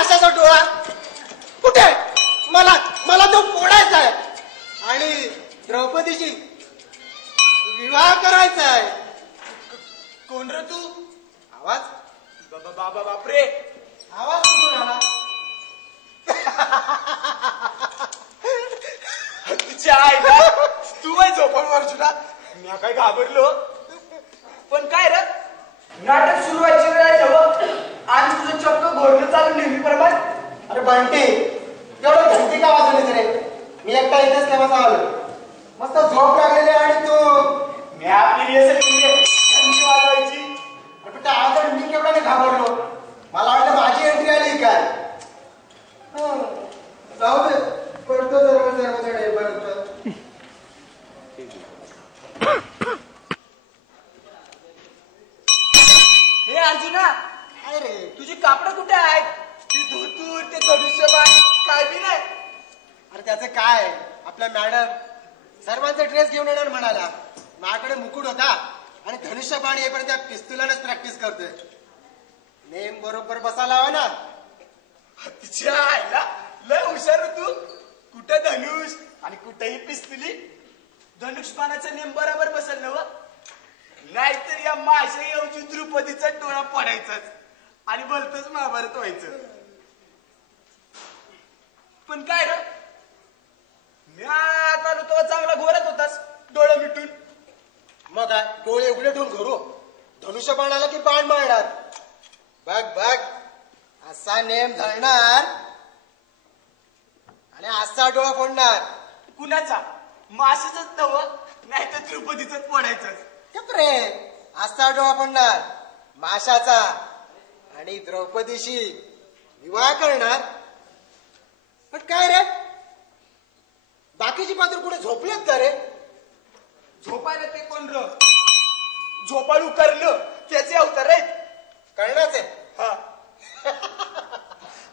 माशाचा डोळा कुठे? मला मला तो फोडायचा आहे आणि द्रौपदीशी विवाह करायचा आहे. कोण रे तू? आवाज बाबा बापरे, आवाज कुठून आला? तुझ्या आईला तू आहे झोपण अर्जुना. मी काय घाबरलो. पण काय रे, नाटक सुरू व्हायची वेळ आहे तेव्हा आणि तुझं चक्क घोडणं चालू नेहमीप्रमाणे. अरे बंटी, एवढं घंटी का वाजवली रे? मी एकटा इथेच केव्हा आलो. मस्त झोप लागलेली आणि तू मी आपली घंटी वाजवायची. पण त्या आवाजाने मी केवढा नाही घाबरलो. मला वाटलं माझी एंट्री आली काय. जाऊ दे, करतो सर्वजण येईपर्यंत. हे अर्जुना, काय रे? तुझी कापडं कुठे आहेत? ती धोतूर, ते धनुष्यबाण काय बी नाही. अरे त्याचं काय, आपल्या मॅडम सर्वांचा ड्रेस घेऊन येणार म्हणाला. माझ्याकडे मुकुट होता आणि धनुष्यबाण येईपर्यंत त्या पिस्तुलानच प्रॅक्टिस करतोय. नेम बरोबर बसायला हवा ना. तिच्या आईला लय हुशार तू. कुठं धनुष आणि कुठेही पिस्तुली. धनुष्यबाणाचा नेम बरोबर बसेल ना व? नाहीतर या माशा येऊची द्रुपदीचा डोळा पडायचाच आणि भलतच महाभारत व्हायचं. पण काय रे, मी आता तेव्हा चांगला घोरत होतास डोळा मिटून. मग काय, डोळे उघडे ठेवून घरू. धनुष्यबाण आला की बाण मारणार. बघ बघ, असा नेम धरणार आणि असा डोळा फोडणार. कुणाचा? माशाचाच नव, नाही तर द्रुपदीचाच पडायचाच. रे, असा डोळा फोडणार माशाचा आणि द्रौपदीशी विवाह करणार. पण काय रे, बाकीची पात्र कुठे झोपलेत का रे? झोपायला ते कोण र? झोपाळू करलं त्याचे अवतार आहेत. कर्णाचे? हा.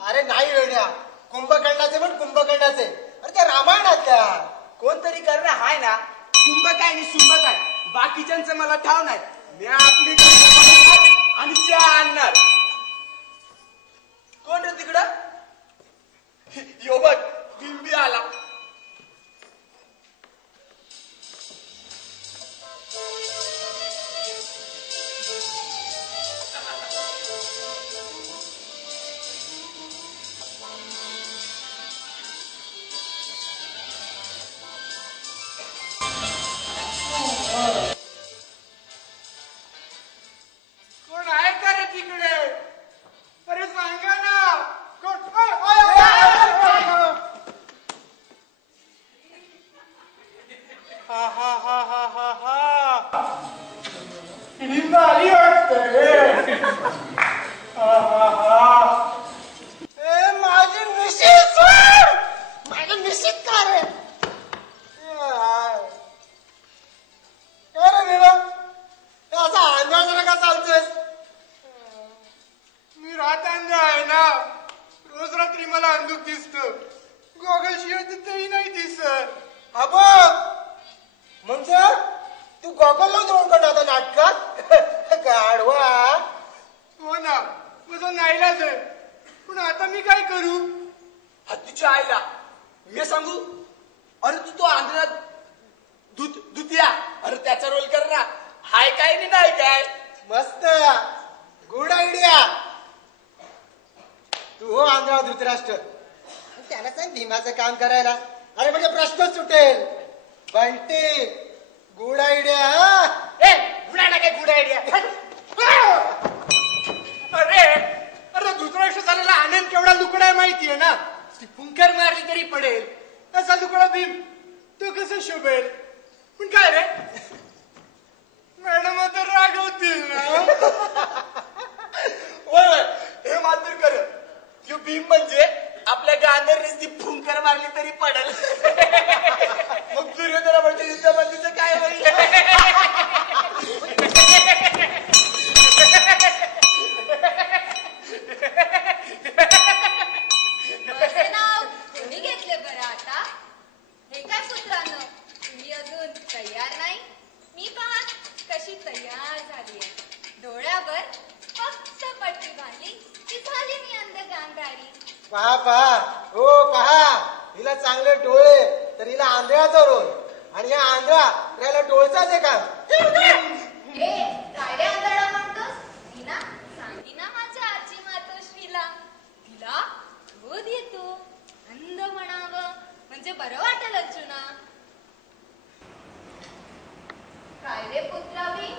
अरे नाही वेड्या, कुंभकर्णाचे पण कुंभकर्णाचे. अरे त्या रामायणातल्या. कोणतरी करणं हाय ना. कुंभ काय आणि शुंभ काय बाकीच्यांचं मला ठाव नाही. मी आपली आणि चहा आणणार. कोण रे तिकडं? यो बघ, बिंबी आला. कोण आहे का रे तिकडे? अरे सांगा ना कोण? हा हा हा हा हा हा, ही आली वाटते. हा हा हा, माझी मिशीत माझ्या मिशीत का रे? अरे देवा, असा आंदोलन का चालतोयस? मी रात अंध आहे ना. रोज रात्री मला अंधूक दिसत. गॉगल शिवाय तेही नाही दिसत. हा बघ, म्हणजे तू गॉगल लावून जाऊन करणार आता नाटकात? गाढवा. हो ना, माझा नाईलाज आहे. पण आता मी काय करू? हत्तीच्या आईला मी सांगू? अरे तू तो आंध्रात दुतिया, अरे त्याचा रोल कर ना. हाय काय नाही काय? मस्त, गुड आयडिया. तू हो आंध्रा धृतराष्ट्र, त्याला सांग भीमाचं काम करायला. अरे म्हणजे प्रश्न सुटेल. Bunty, good idea. ए, गुडायला काय गुड आयडिया? अरे अरे धृतराष्ट्र झालेला आनंद केवढा लुकडा आहे माहितीये ना. ती फुंकर मारली तरी पडेल. असा लुकडा भीम तो कसं शोभेल? पण काय रे, मॅडम तर रागवतील ना. होय, हे मात्र कर. यू भीम म्हणजे आपल्या गांधर्नीच ती फुंकर मारली तरी पडेल. मग दुर्योधना म्हणजे युद्धाबंदीचं काय होईल? तुम्ही घेतले बरं आता. हे काय पुत्रांनो, तुम्ही अजून तयार नाही? मी पहा कशी तयार झाली. डोळ्यावर फक्त पट्टी बांधली की झाली मी अंध गांधारी. पहा पहा हो पहा, हिला चांगले डोळे तर हिला आंधळ्याचा रोल, आणि या आंधळा तर याला डोळचाच आहे का? ए काय रे आंधळा म्हणतोस? मी ना सांगी ना माझ्या आजी मातोश्रीला, तिला क्रोध येतो, अंध म्हणावं म्हणजे बरं वाटेल अर्जुना. काय रे पुत्रावी,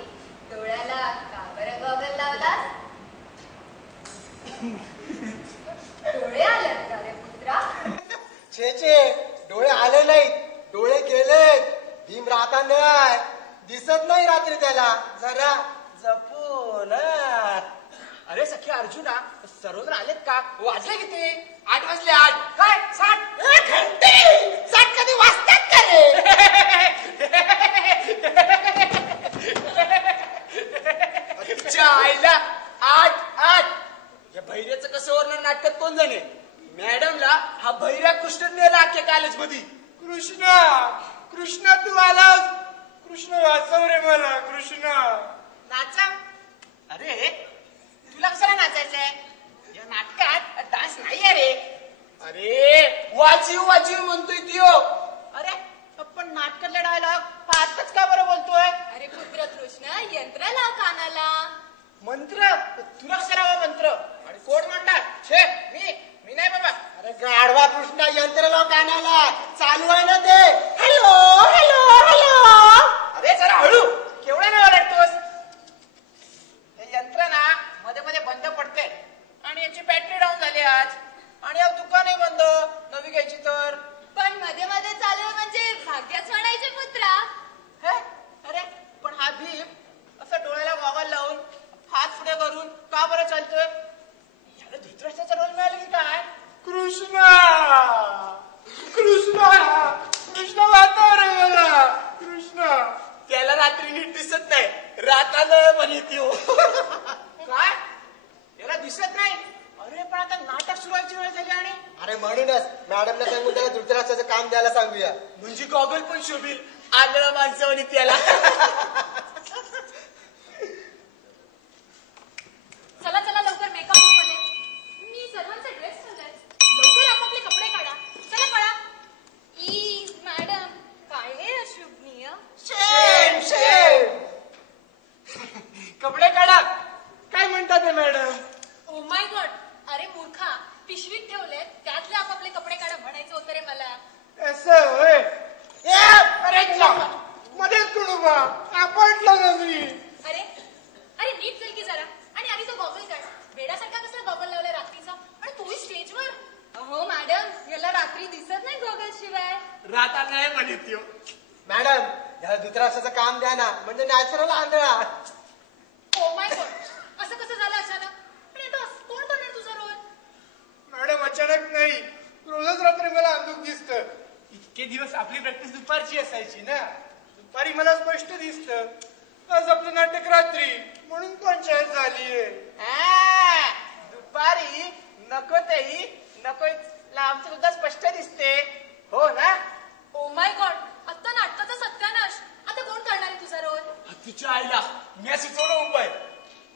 डोळ्याला का बरं गॉगल लावलास? डोळे आलेत का रे पुत्रा? छे डोळे आले नाहीत, डोळे गेलेत. भीम राहता नाही, दिसत नाही रात्री त्याला, जरा जपून. अरे सख्या अर्जुना, सर्वजण आलेत का? वाजले किती? 8 वाजले. 8 काय 7 घंटे 7 कधी वाजतात का रे? तिच्या आईला 8 या भैर्याचं कसं वर्णन नाटकात कोण जाणे? मॅडमला हा भैर्या कृष्ण नेला अख्ख्या कॉलेज मध्ये. कृष्णा तू आलास, कृष्ण वाचव रे मला, कृष्ण नाचा. अरे तुला कशाला नाचायचंय? या नाटकात डान्स नाही आहे रे. अरे वाजीव म्हणतोय त्यो. अरे पण नाटकातला डायलॉग फारच का बरं बोलतोय? अरे पुत्र कृष्ण, यंत्र लाव कानाला. मंत्र? तुला कशाला हवा मंत्र? आणि कोण म्हणणार? छे मी नाही बाबा. अरे गाढवा कृष्णा, यंत्र लाव कानाला, चालू आहे ना ते. Hello hello hello. अरे जरा हळू, केवढ्या वेळ ओरडतोस? हे यंत्र ना मध्ये मध्ये बंद पडते आणि याची बॅटरी डाऊन झाली आज, आणि अब दुकानही बंद, नवी घ्यायची तर. पण मध्ये मध्ये चालू म्हणजे भाग्यच म्हणायचे पुत्रा. हे? अरे पण हा भीम असं डोळ्याला गॉगल लावून हात पुढे करून का बरं चालतोय? याला धृतराष्ट्राचा रोल मिळाला की काय? कृष्ण वाचव रे मला, कृष्ण. त्याला रात्री नीट दिसत नाही, रातानं म्हणे त्यो. काय? याला दिसत नाही? अरे पण आता नाटक सुरू व्हायची वेळ झाली. आणि अरे म्हणूनच मॅडमला सांगून त्याला धृतराष्ट्राचं काम द्यायला सांगूया. म्हणजे गॉगल पण शोभील आंधळा माणसावणी त्याला. चला चला लवकर मेकअप रूम मध्ये. मी सर्वांचे ड्रेस ठेवलाय, लवकर आपापले कपडे काढा. चला पळा. ई मॅडम, काय हे अशुभनीय? शेम. कपडे काढा. काय म्हणतात ते मॅडम? ओ माय गॉड, अरे मूर्खा, पिशवीत ठेवले त्यातले आपापले कपडे काढा म्हणायचं होतं रे मला. असं होय. अरे मध्येच करू बा, आपटलं ना मी. अरे नीट चल की जरा. आणि आधी तो गॉगल काढ. वेड्यासारखा कसला गॉगल लावलाय रात्रीचा, आणि तोही स्टेजवर. अहो मॅडम, याला रात्री दिसत नाही गॉगल शिवाय. राता नाही म्हणे त्यो. मॅडम याला धृतराष्ट्राचं काम द्या ना, म्हणजे नॅचरल आंधळा. ओ माय गॉड, असं कसं झालं अचानक? पण आता कोण करणार तुझा रोल? मॅडम अचानक नाही, रोजच रात्री मला अंधुक दिसत. इतके दिवस आपली प्रॅक्टिस दुपारची असायची ना, दुपारी मला स्पष्ट दिसत. आज आपलं नाटक रात्री, म्हणून पंचायत झालीये. दुपारी नको तेही नको आमचं सुद्धा स्पष्ट दिसते, हो ना? ओ माय गॉड, आता नाटकाचा सत्यानाश. आता कोण करणार आहे तुझा रोल? तिच्या आईला मी सुचवला उपाय.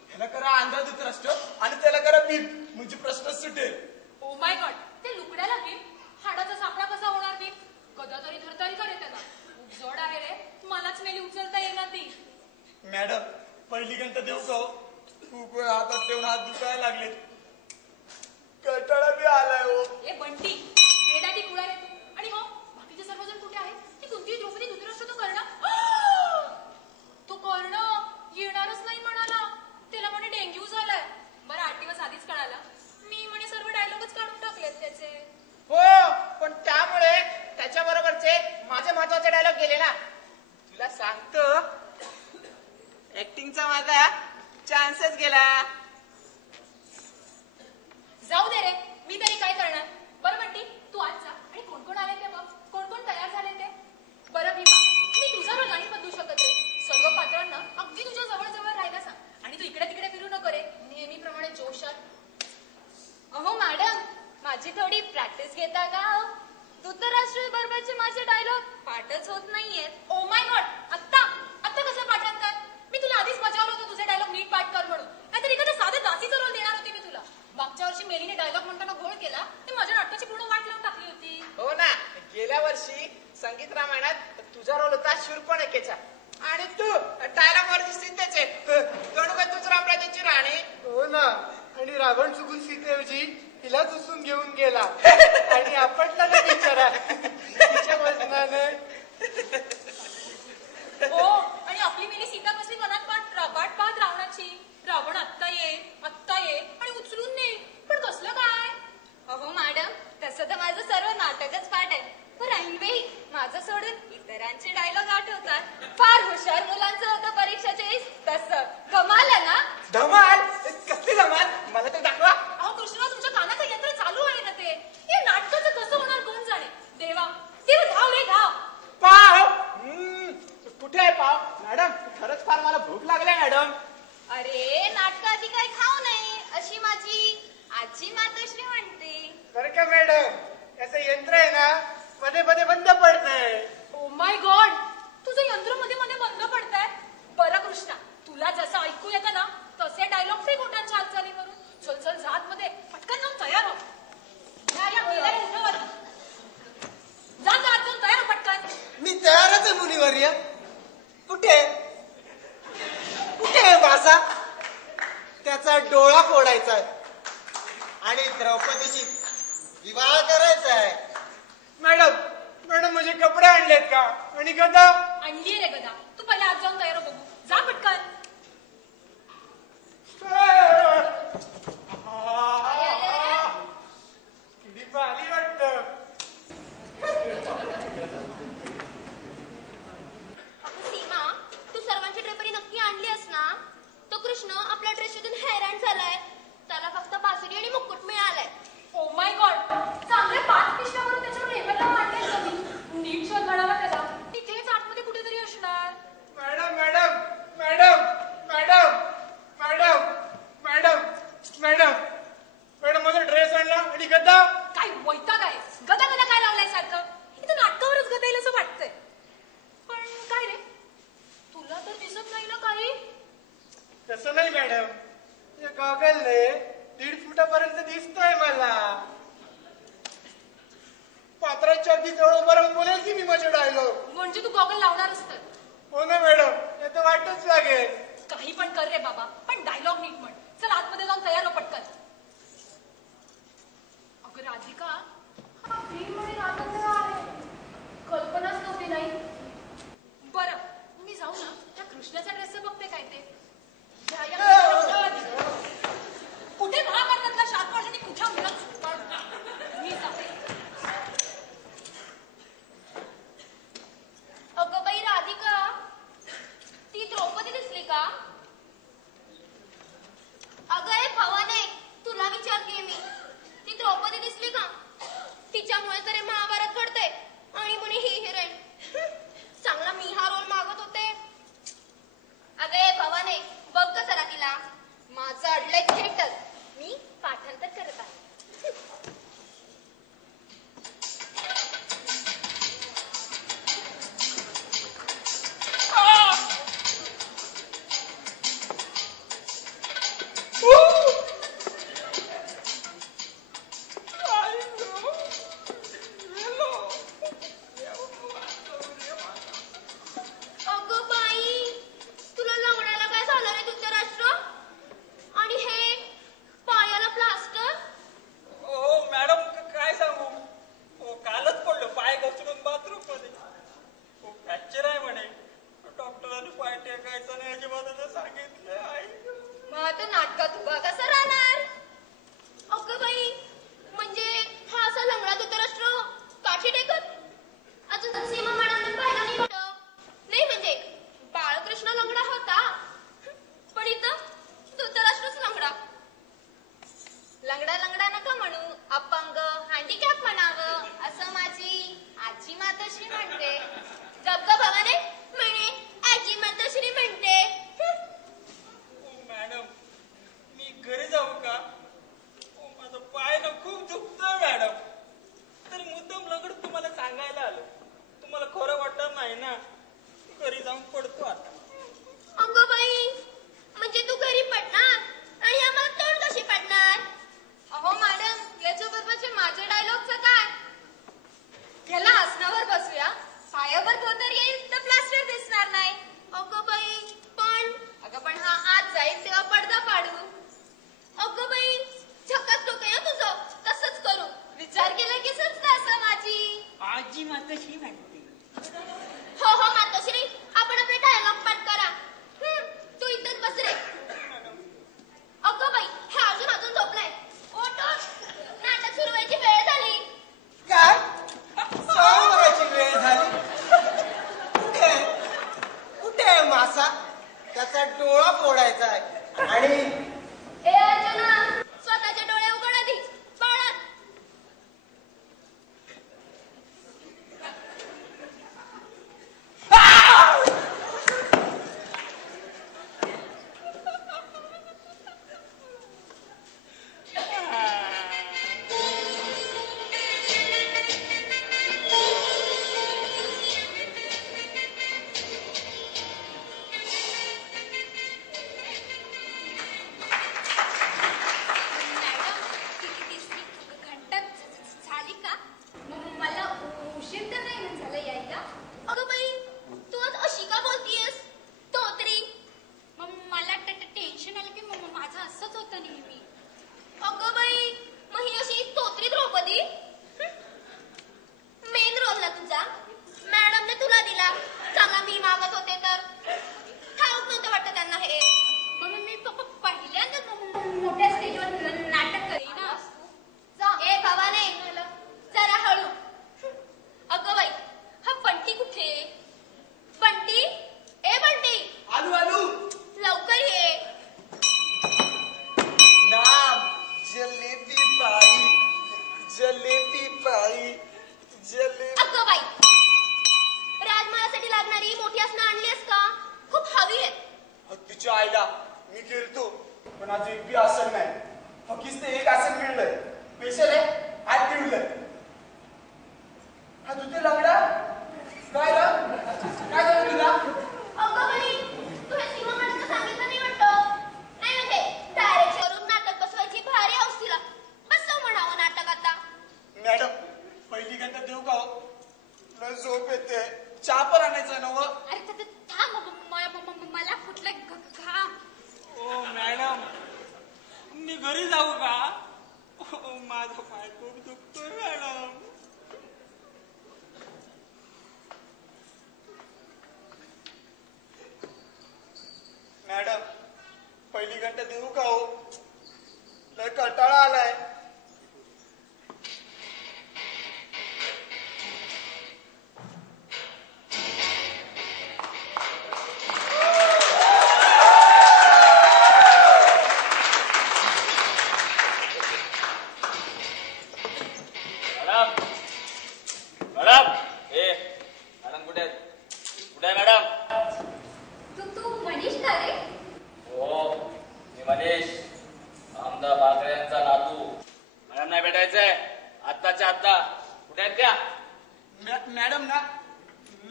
ह्याला करा आंधळा धृतराष्ट्र आणि त्याला करा भीम, म्हणजे प्रश्न सुटेल. ओ माय गॉड, ते लुकड्याला भीम, हाडाचा सापडा कसा होणार भीम? कदा तरी धरता येईल का रे त्याला? खूप जड आहे रे, मलाच मेली उचलता येणार ती. मॅडम पहिली गंत देऊ का? खूप वेळ हातात ठेवून हात दुखायला लागले, कंटाळा बी आलाय हो. ए बंटी, बेडाटी कुळा रे तू. आणि हो, बाकीचे सर्वजण कुठे आहेत? ती कोणती द्रौपदी धृतराष्ट्र तो कर्ण? तो कर्ण येणारच नाही म्हणाला. त्याला म्हणे डेंग्यू झालाय. बरं 8 दिवस आधीच कळाला. मी म्हणे सर्व डायलॉगच काढून टाकलेत त्याचे. हो, पण त्यामुळे त्याच्या बरोबरचे माझे महत्वाचे डायलॉग गेले ना. तुला सांगतो, ऍक्टिंगचा माझा चान्सच गेला. जाऊ दे रे, मी तरी काय करणार? बरं बंटी, तू आज जा आणि कोण कोण आले ते बघ. कोण कोण तयार झाले ते. बरं भीमा, मी तुझा रोल नाही बदलू शकत रे. सर्व पात्रांना अगदी तुझ्या जवळ जवळ राहायला सांग. आणि तू इकडे तिकडे फिरू नको रे, नेहमीप्रमाणे जोशात. अहो मॅडम, माझी थोडी प्रॅक्टिस घेता का? धृतराष्ट्र बरोबरचे माझे डायलॉग पाठच होत नाहीयेत. ओ माय गॉड, आत्ता कसं पाठांतर? मी तुला आधीच बजावलं होतं तुझे डायलॉग नीट पाठ कर म्हणून. नाहीतर एखादा साधं दासीचा रोल देणार होती मी तुला. मागच्या वर्षी वर्षी मेलीने डायलॉग म्हणताना घोळ केला ते माझ्या नाटकाची पूर्ण वाट लावून टाकली होती. हो ना, गेल्या वर्षी संगीत रामायणात तुझा रोल होता शूर्पणखेचा आणि तू डायलॉग वर सीतेचे जणू काय तूच रामराजांची राणी. हो ना, आणि रावण चुकून सीतेऐवजी तिलाच उचलून घेऊन गेला आणि आपटला ना बिचारा तिच्या वजनाने. हो, आणि आपली मेली सीता कसली वनात वाट पाहत रावणाची. रावण आत्ता ये आणि उचलून ने, पण कसलं काय? अहो मॅडम, तसं तर माझं सर्व नाटकच पाठ आहे. पण ऐनवेळी माझं सोडून इतरांचे डायलॉग आठवतात. फार हुशार मुलांचं होतं परीक्षेच्या वेळेस तसं. कमाल आहे ना? धमाल? कसली धमाल? मला ते दाखवा. अहो कृष्णा, तुमच्या कानाचं यंत्र चालू आहे ना ते. हे नाटकाचं कसं होणार कोण जाणे. देवा धाव रे धाव. पाव कुठे आहे पाव? मॅडम खरंच फार मला भूक लागली मॅडम. अरे नाटकाआधी काही खाऊ नये अशी माझी आजी मातोश्री म्हणते. बरं का मॅडम, याचं यंत्र आहे ना मध्ये मध्ये बंद पडतंय. ओ माय गॉड, तुझं यंत्र मध्ये मध्ये बंद पडतंय. बरं कृष्णा, तुला जसं ऐकू येतं ना तसे डायलॉग ते गोटांच्या हालचालीवरून. चल चल जा मध्ये पटकन जाऊन तयार हो. या मेल्याला उठव. जा जाऊन तयार हो पटकन. मी तयारच आहे मुनिवर्य. कुठे कुठे भाषा? त्याचा डोळा फोडायचा आहे आणि द्रौपदीची विवाह करायचा आहे. मॅडम मॅडम, माझे कपडे आणलेत का? आणि गदा आणली रे गदा. तू पहिले आज जाऊन तयार हो बघू. जा पटकन. किडी आली वाटतं. सीमा, तू सर्वांची ड्रेपरी नक्की आणलीस ना? तो कृष्ण आपल्या ड्रेस शोधून हैराण झालाय. त्याला फक्त बासुरी आणि मुकुट मिळालाय. ओ माय गॉड, चांगले 5 पिशव्यावरून त्याच्यावर लेबलला मांडले तुम्ही. नीट शोध घडावा त्याला. तिथेच आतमध्ये कुठेतरी असणार. Madam madam madam madam madam madam madam madam, माझा ड्रेस आणला आणि गदा. काय वैताग आहे. गदा गदा काय लावलाय सारखं. इथं नाटकावरच गदा येईल असं वाटतंय. पण काय रे, तुला तर दिसत नाही ना काही. तसं नाही मॅडम, हे गॉगलने 1.5 फुटापर्यंत दिसतोय मला. पात्राच्या अगदी जवळ उभं राहून बोलेल की मी माझे डायलॉग. म्हणजे तू गॉगल लावणारच तर. हो ना मॅडम, हे तर वाटच लागेल. काही पण कर रे बाबा, पण डायलॉग नीट म्हण. चल आतमध्ये जाऊन तयार हो पटकन. अगं राधिका, हा प्रेम आणि राधंद्र आहे. कल्पनाच नव्हती नाही. बरं, मी जाऊ ना त्या कृष्णाच्या ड्रेसचं बघते काय ते. कुठे महाभारतातला शार्पट आणि कुठे मी जाते. अगं बाई राधिका, ती द्रौपदी दिसली का? अगं हे भवाने, तुला विचारते मी, ती द्रौपदी दिसली का? तिच्यामुळे तरी महाभारत घडतंय आणि म्हणे ही हिरोईन. चांगला मी हा रोल मागत होते. अगं हे भवाने, बघ ग जरा तिला. माझं अडलंय थिएटर. मी पाठांतर करत आहे. अगं बाई, तुला लग्नाला काय झालं रे धृतराष्ट्र? आणि हे पायाला प्लास्टर? हो मॅडम, काय सांगू. हो कालच पडलो पाय घसरून बाथरूम मध्ये. हो फ्रॅक्चर आहे म्हणे. डॉक्टरांनी पाय टेकायचा नाही अजिबात सांगितलं. आई मग आता नाटकात उभा कसा राहणार? अगं बाई, म्हणजे हा असा लंगडा धृतराष्ट्र काठी टेकत? अजून तर सीमा मॅडमने पाहिलं नाही कुठं. नाही म्हणजे बाळकृष्ण लंगडा होता, पण इथं धृतराष्ट्रच लंगडा. लंगडा लंगडा नका म्हणू, अपंग हँडिकॅप म्हणावं असं माझी आजी मातोश्री म्हणते. गप ग भवाने, म्हणे आजी मातोश्री म्हणते. मॅडम, मी घरी जाऊ का? माझा पाय ना खूप दुखतोय मॅडम. तरी मुद्दाम लगड तुम्हाला सांगायला आलो. तुम्हाला खरं वाटत नाही ना? घरी जाऊन पडतो आता. अगं बाई, म्हणजे तू घरी पडणार आणि आम्हाला तोंड कशी पडणार? अहो पायावर धोतर येईल तर प्लास्टर दिसणार नाही. अगं बाई पण हा आत जाईल तेव्हा पडदा पाडू. अगं बाई झकास डोकं आहे तुझं. तसंच करू. विचार केला की सुचतं असं माझी. आजी मातोश्री म्हणते. हो मातोश्री, आपण आपले डायलॉग पाठ करा. तू इथंच बस रे. अगं बाई हे अजून झोपलाय. ओठ नाटक सुरू व्हायची वेळ झाली. काय सॉंग बघायची वेळ झाली. कुठे आहे मासा? त्याचा डोळा फोडायचा आहे. आणि ए अर्जुना, स्वतःचे डोळे उघड आधी. बाळात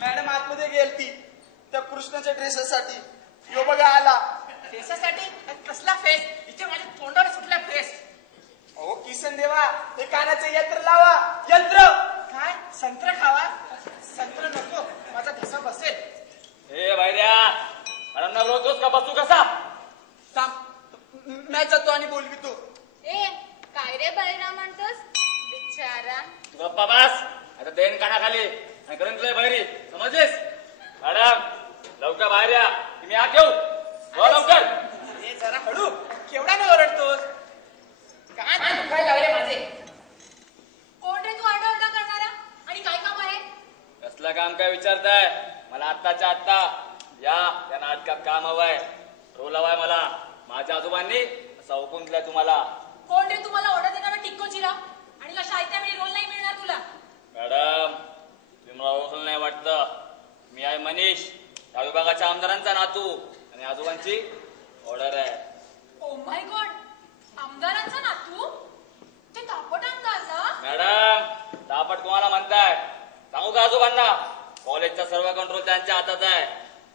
मॅडम आतमध्ये गेलती त्या कृष्णाच्या ड्रेससाठी. यो बघा आला. फेसासाठी कसला फेस? इथे माझ्या तोंडावर सुटला फेस. अहो किसन देवा, हे कानाचं यंत्र लावा. यंत्र काय? संत्र खावा? संत्र नको, माझा घसा बसेल. ए बायड्या, मॅडमना बोलतोस का? बसू कसा? थांब, मॅच जातो आणि बोलवितो. ए काय रे बळीराम म्हणतोस? बिचारा गप्पा बस. आता देन कानाखाली आणि करून तुला बाहेरी, समजलीस? मॅडम लवकर बाहेर या. तुम्ही आत येऊ लवकर. हे जरा हळू. केवढा न ओरडतोस? काय दुखायला लागले माझे. कोण रे तू आरडाओरडा करणारा? आणि काय काम आहे? कसलं काम काय विचारताय? मला आत्ताच्या आत्ता या त्या नाटकात काम हवंय. रोल हवाय मला. माझ्या आजोबांनी असं हुकूम दिलाय तुम्हाला. कोण रे तुम्हाला ऑर्डर देणारा टिक्को चिरा? आणि अशा आयत्या वेळी रोल नाही मिळणार तुला. मॅडम तुम्ही मला ओळखलं नाही वाटतं. मी आहे मनीष, या विभागाच्या आमदारांचा नातू. आणि आजोबांची ऑर्डर आहे. ओ माय गॉड, आमदारांचा नातू? ते तापट आमदार ना? मॅडम तापट कोणाला म्हणताय? सांगू का आजोबांना? कॉलेजचा सर्व कंट्रोल त्यांच्या हातात आहे.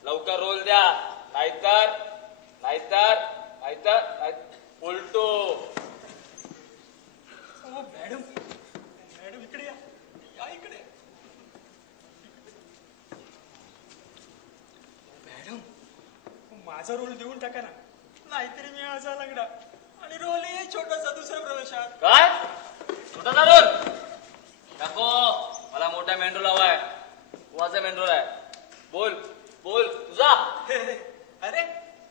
लवकर रोल द्या, नाहीतर नाहीतर नाहीतर उलटू. मॅडम, मॅडम इकडे या. या इकडे. माझा रोल देऊन टाका ना, नाहीतरी मी असा लंगडा आणि रोल आहे छोटासा दुसऱ्या प्रवेशात. काय छोटासा रोल नको, मला मोठा मेंढरू हवाय. कुवाचा मेंढरू आहे. बोल बोल तुझा. अरे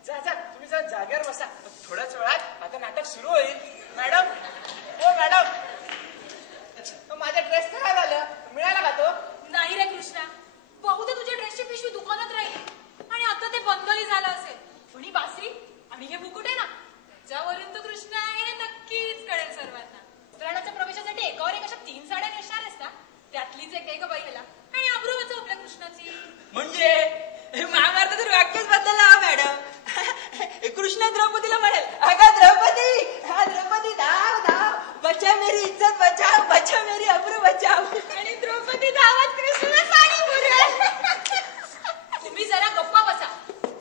जा जा, तुम्ही जा जागेवर बसा. थोड्याच वेळात आता नाटक सुरू होईल. मॅडम, हो मॅडम, माझ्या ड्रेसचं काय झालं? मिळाला का तो? नाही रे कृष्णा, बहुधा तुझ्या ड्रेसची पिशवी दुकानात राहील आणि आता ते बंदही झालं असेल. पण ही बासरी आणि हे मुकुट आहे ना, त्याच्यावरून तो कृष्णा आहे हे नक्कीच कळेल सर्वांना. उतराणाच्या प्रवेशासाठी एकावर एक अशा 3 साड्या नेसणार असता, त्यातलीच एक आहे का बाई ह्याला, आणि अब्रू वाचव आपल्या कृष्णाची. म्हणजे महाभारतातील वाक्यच बदलला हा मॅडम. कृष्ण द्रौपदीला म्हणेल, अगं द्रौपदी, हा द्रौपदी धाव धाव, बचा मेरी इज्जत बचाव, बचा मेरी अब्रू बचाव. आणि द्रौपदी धावत कृष्णाला साडी पुरेल. तुम्ही जरा गप्पा बसा.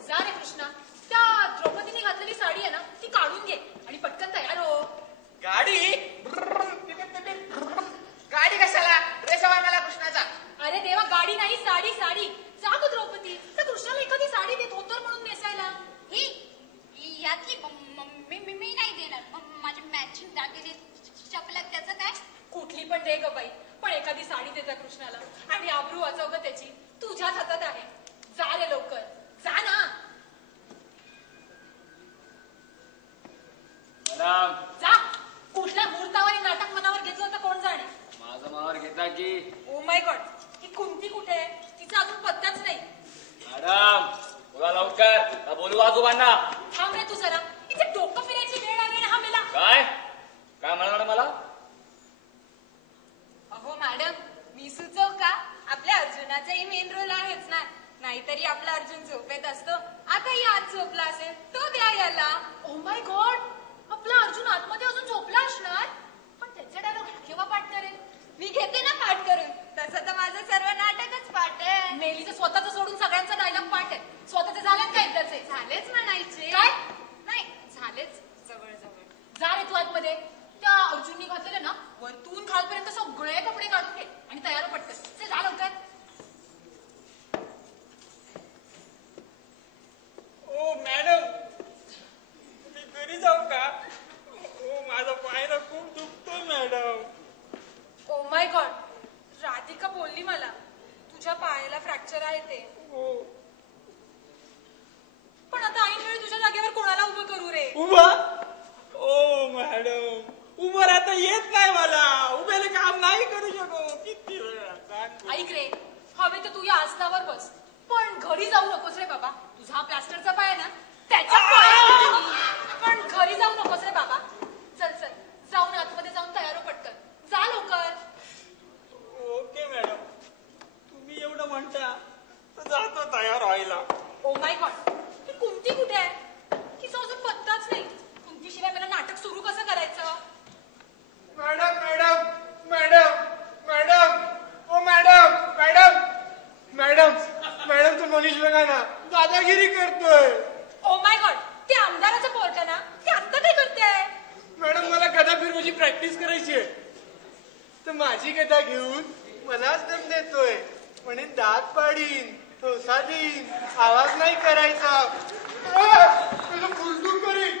जा रे कृष्णा, त्या द्रौपदीने घातलेली साडी आहे ना, ती काढून घे आणि पटकन तयार हो. गाडी गाडी कशाला? ड्रेस हवा मला कृष्णाचा. अरे देवा, गाडी नाही, साडी साडी. जा तू द्रौपदी, त्या कृष्णाला एखादी साडी दे धोतर म्हणून नेसायला. ही यातली मी नाही देणार. माझे मॅचिंग दागिने चपलक त्याचं काय? कुठली पण दे ग बाई, पण एखादी साडी दे त्या कृष्णाला आणि आबरू वाचव ग त्याची. तुझ्याच हातात आहे. जा रे लवकर, जा ना. मॅडम, जा. कुठल्या मुहूर्तावर नाटक मनावर घेतलं होतं कोण जाणे. माझं मावर घेतला की. ओ माय गॉड, ही कुंती कुठे आहे? तिचा अजून पत्ताच नाही. मॅडम बोला लवकर, का बोलू आजोबांना. थांब रे तू जरा, इथे डोकं फिरायची वेळ आली ना हा मेला. काय काय म्हणा मला? अहो मॅडम, मी सुचव का? आपल्या अर्जुनाचाही मेन रोल आहेच ना. नाहीतरी आपला अर्जुन झोपेत असतो, आताही आज झोपला असेल, तो द्या याला. ओ माय गॉड, आपला अर्जुन आतमध्ये अजून झोपला असणार. पण त्याचे डायलॉग केव्हा पाठ करेल? मी घेते ना पाठ करून. तसं तर माझं सर्व नाटकच पाठ आहे. मेलीचं स्वतःचं सोडून सगळ्यांचा डायलॉग पाठ आहे. स्वतःचे झाले का एकदाचे? झालेच म्हणायचे. काय? नाही, झालेच जवळ. जा रे तू आतमध्ये. त्या अर्जुननी घातलेले ना वरतून खालपर्यंत सगळे कपडे काढून घे आणि तयार हो पटकन. चल जा लवकर. ओ मॅडम, मी घरी जाऊ का? ओ माझा पाय ना खूप दुखतो madam. O my God, Radhika बोलली मला तुझ्या पायाला फ्रॅक्चर आहे ते. हो. पण आता ऐन वेळी तुझ्या जागेवर कोणाला उभं करू रे? उभा? ओ मॅडम, उभं राहता येत नाही मला. उभ्याला काम नाही करू शकतो. किती वेळ? ऐक रे, हवे तर तू या आसनावर बस, पण घरी जाऊ नकोस रे बाबा. तुझा हा प्लास्टरचा पाय आहे ना, त्याच्या पण घरी जाऊ नकोस रे बाबा. चल चल, जाऊन आतमध्ये जाऊन तयार हो पटकन. जा लवकर. ओके मॅडम, तुम्ही एवढं म्हणता तर जातो तयार व्हायला. ओ माय गॉड, ही कुंती कुठे आहे? तिचा अजून पत्ताच नाही. कुंतीशिवाय मला नाटक सुरू कसं करायचं? मॅडम मॅडम मॅडम मॅडम ओ मॅडम मॅडम मॅडम मॅडम तू मनीष बघा ना, दादागिरी करतोय. ओ माय गॉड, ते आमदाराचं पोर्ट ना, ते आत्ता काय करते? मॅडम मला गदा फिरवायची प्रॅक्टिस करायची आहे, तर माझी गदा घेऊन मलाच दम देतोय. म्हणे दात पाडीन, ठोसा देईन, आवाज नाही करायचा, तुझं फुलटून करीन.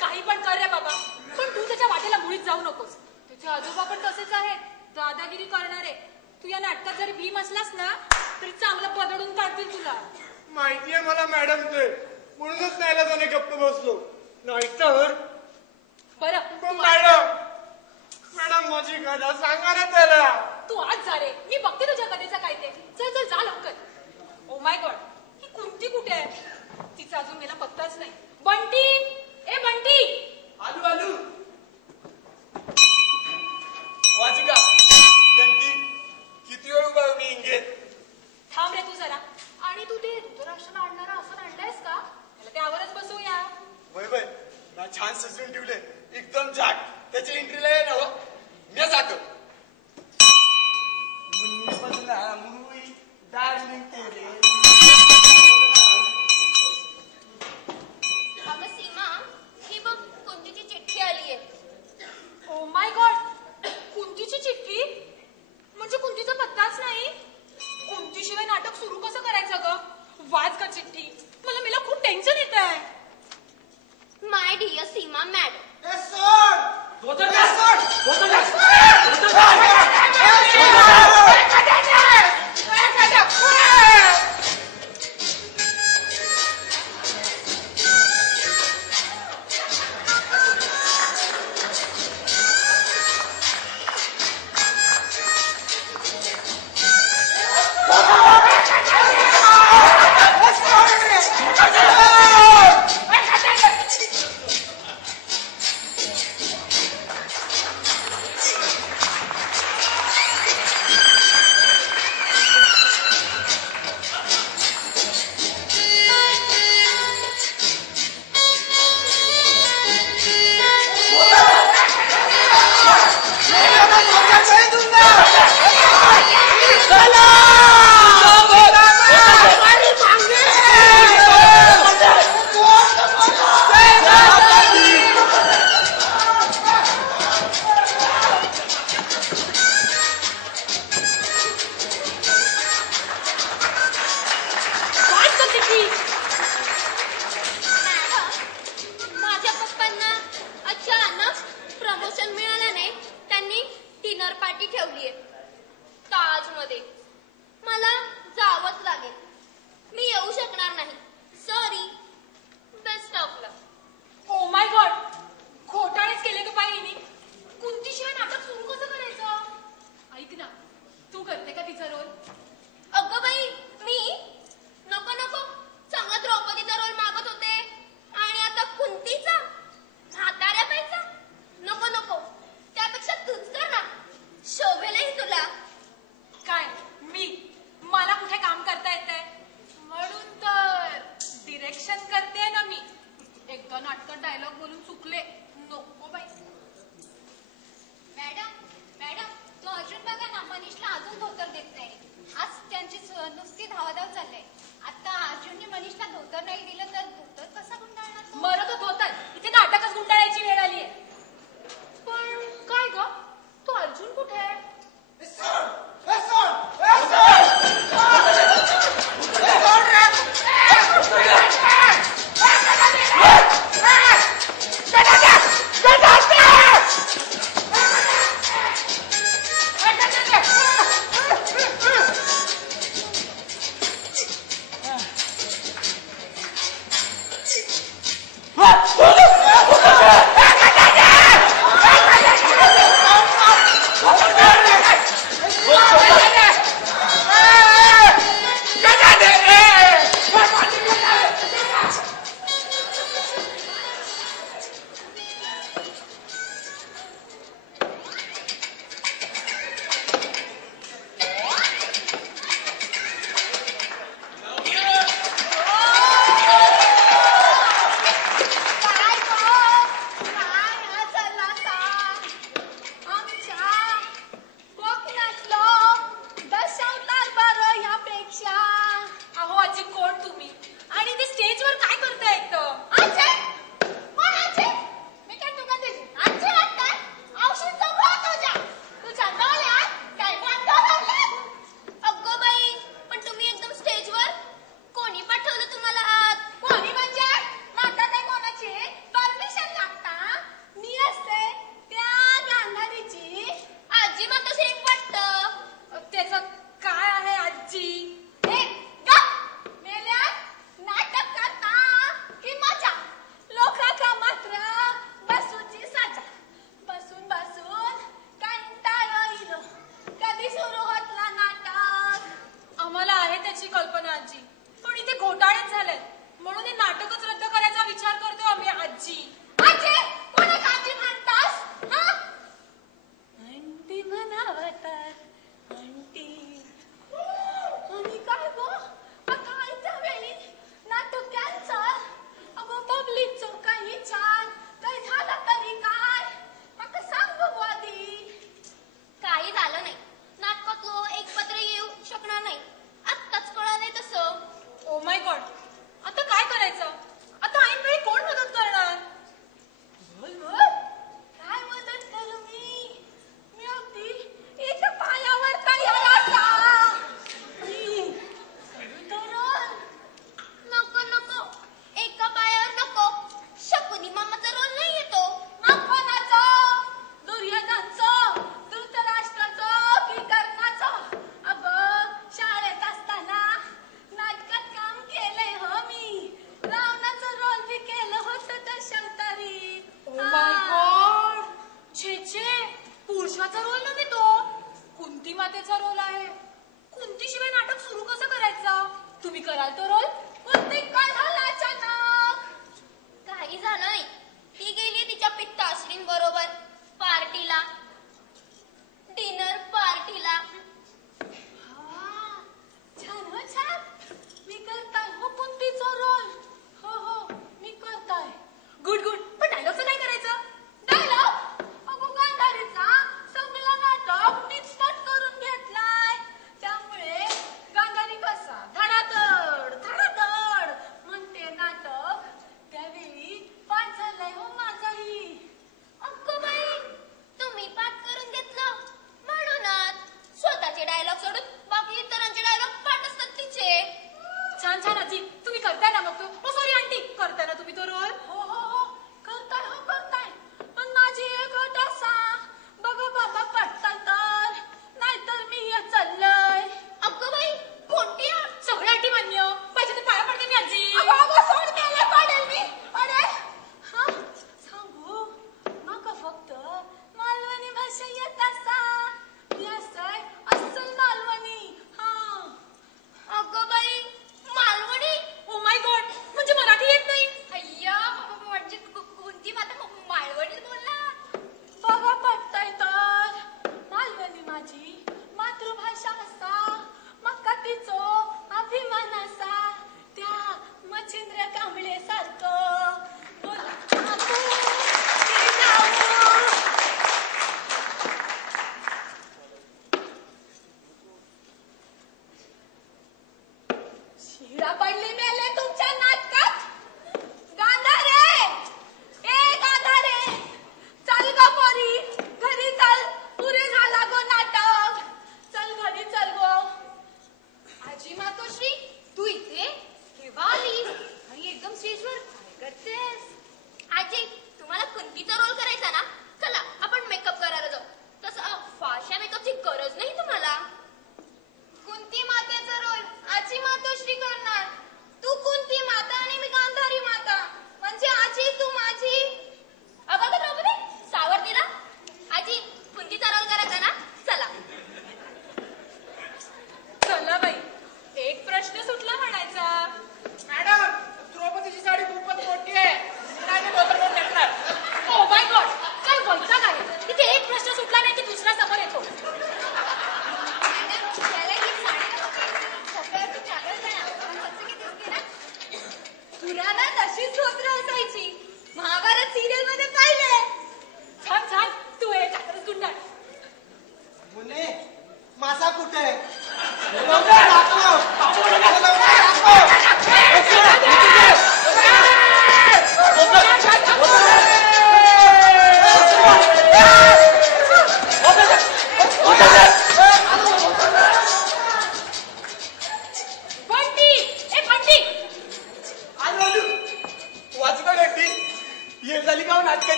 काही पण कर रे बाबा, पण तू त्याच्या वाटेला मुळीच जाऊ नकोस. त्याचे आजोबा पण तसेच आहेत, दादागिरी करणारे. तू या नाटकात जरी भीम असलास ना, तरी चांगलं बदडून काढतील तुला. माहितीये मला मॅडम ते, म्हणूनच नाही त्याने गप्प बसलो. नाहीतर बरं मॅडम मॅडम माझी गदा सांगा ना त्याला. तू आज जा रे, मी बघते तुझ्या कधीचं काय ते. चल चल जा लवकर. ओ माय गॉड, ही कुंती कुठे आहे? तिचा अजून मला पत्ताच नाही. बंटी, ए बंटी. आलू आलू. वाचिका गंती, किती वेळ उभा मी इंगेत? थांब रे तू जरा. आणि तू ते धृतराष्ट्राला आणणारा असं आणलंयस का? त्याला त्यावरच बसवूया. वय वय ना, छान सजून ठेवले एकदम जाग. त्याच्या एंट्रीला ये ना हो, मी जातो. अगं सीमा, माझ्या पप्पांना अचानक प्रमोशन मिळाल्याने त्यांनी डिनर पार्टी ठेवलीये ताजमध्ये. मला जावंच लागेल. मी येऊ शकणार नाही. Sorry. Best of luck. Oh my God, खोटाळेच केले का बाईनी? कुंतीशिवाय नाटक सुरू कसं करायचं? ऐक ना, तू करते का तिचा रोल? अगं बाई, मी नको नको, चांगला द्रौपदीचा रोल मागत होते आणि आता कुंतीचा, म्हाताऱ्या बाईचा? नको नको, त्यापेक्षा तूच कर ना, शोभेलही तुला. काय मी? मला कुठे काम करता येतंय? म्हणून तर डिरेक्शन करते ना मी. एकदा नाटकात डायलॉग बोलून चुकले. नको बाई.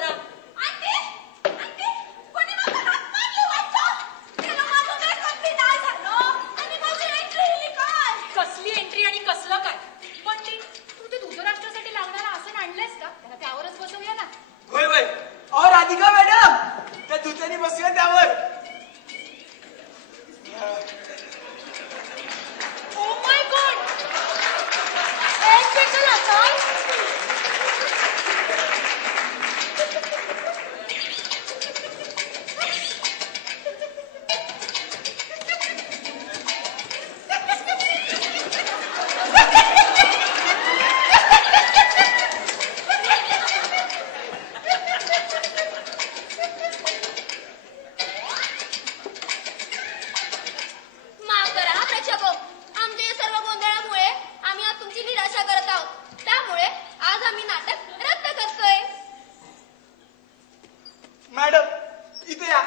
जरा. आंटी, आंटी, कोणी माझा हात मारला वाटतं? त्याला माझं मेकअप बी नाही झालं आणि माझी एंट्री हिली काय? कसली एंट्री आणि कसलं काय? पण ती तू ते धृतराष्ट्रासाठी लागणारा आसन आणलंयस का? त्याला त्यावरच बसवूया ना. होय होय अहो राधिका मॅडम त्या दुचानी बसूया त्यावर. ओ माय गॉड, एक स्पेशल आसन. माफ करा हा प्रेक्षको, आमच्या या सर्व गोंधळामुळे आम्ही आज तुमची निराशा करत आहोत. त्यामुळे आज आम्ही नाटक रद्द करतोय. मॅडम इथे या.